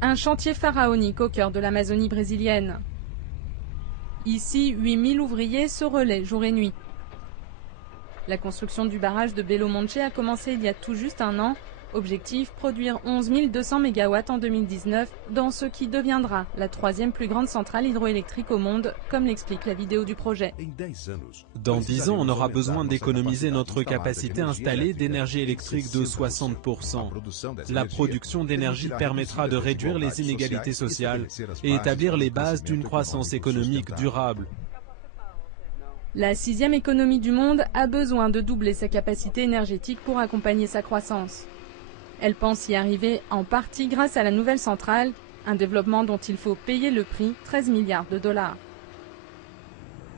Un chantier pharaonique au cœur de l'Amazonie brésilienne. Ici, 8000 ouvriers se relaient jour et nuit. La construction du barrage de Belo Monte a commencé il y a tout juste un an. Objectif, produire 11 200 MW en 2019 dans ce qui deviendra la troisième plus grande centrale hydroélectrique au monde, comme l'explique la vidéo du projet. Dans 10 ans, on aura besoin d'économiser notre capacité installée d'énergie électrique de 60%. La production d'énergie permettra de réduire les inégalités sociales et établir les bases d'une croissance économique durable. La sixième économie du monde a besoin de doubler sa capacité énergétique pour accompagner sa croissance. Elle pense y arriver en partie grâce à la nouvelle centrale, un développement dont il faut payer le prix, 13 milliards de dollars.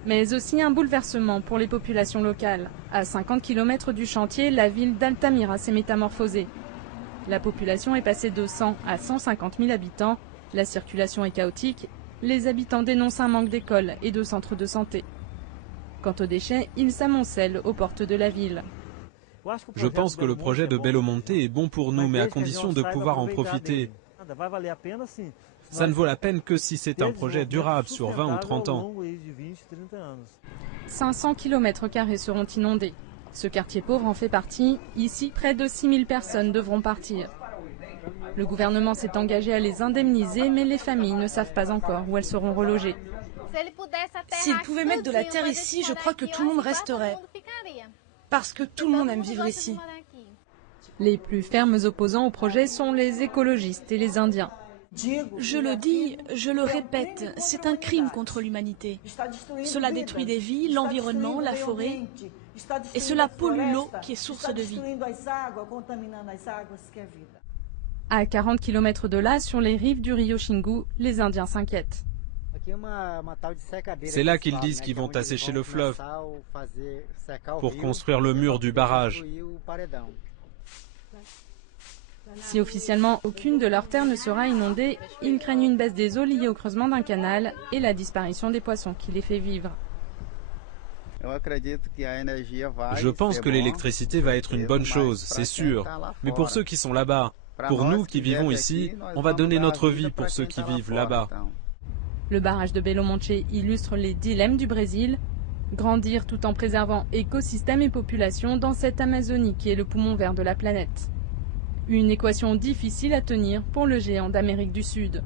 Mais aussi un bouleversement pour les populations locales. À 50 km du chantier, la ville d'Altamira s'est métamorphosée. La population est passée de 100 à 150 000 habitants. La circulation est chaotique. Les habitants dénoncent un manque d'écoles et de centres de santé. Quant aux déchets, ils s'amoncellent aux portes de la ville. Je pense que le projet de Belo Monte est bon pour nous, mais à condition de pouvoir en profiter. Ça ne vaut la peine que si c'est un projet durable sur 20 ou 30 ans. 500 km² seront inondés. Ce quartier pauvre en fait partie. Ici, près de 6000 personnes devront partir. Le gouvernement s'est engagé à les indemniser, mais les familles ne savent pas encore où elles seront relogées. S'il pouvait mettre de la terre ici, je crois que tout le monde resterait. Parce que tout le monde aime vivre ici. Les plus fermes opposants au projet sont les écologistes et les Indiens. Je le dis, je le répète, c'est un crime contre l'humanité. Cela détruit des vies, l'environnement, la forêt, et cela pollue l'eau qui est source de vie. À 40 km de là, sur les rives du Rio Xingu, les Indiens s'inquiètent. C'est là qu'ils disent qu'ils vont assécher le fleuve pour construire le mur du barrage. Si officiellement aucune de leurs terres ne sera inondée, ils craignent une baisse des eaux liée au creusement d'un canal et la disparition des poissons qui les fait vivre. Je pense que l'électricité va être une bonne chose, c'est sûr. Mais pour ceux qui sont là-bas, pour nous qui vivons ici, on va donner notre vie pour ceux qui vivent là-bas. Le barrage de Belo Monte illustre les dilemmes du Brésil. Grandir tout en préservant écosystèmes et populations dans cette Amazonie qui est le poumon vert de la planète. Une équation difficile à tenir pour le géant d'Amérique du Sud.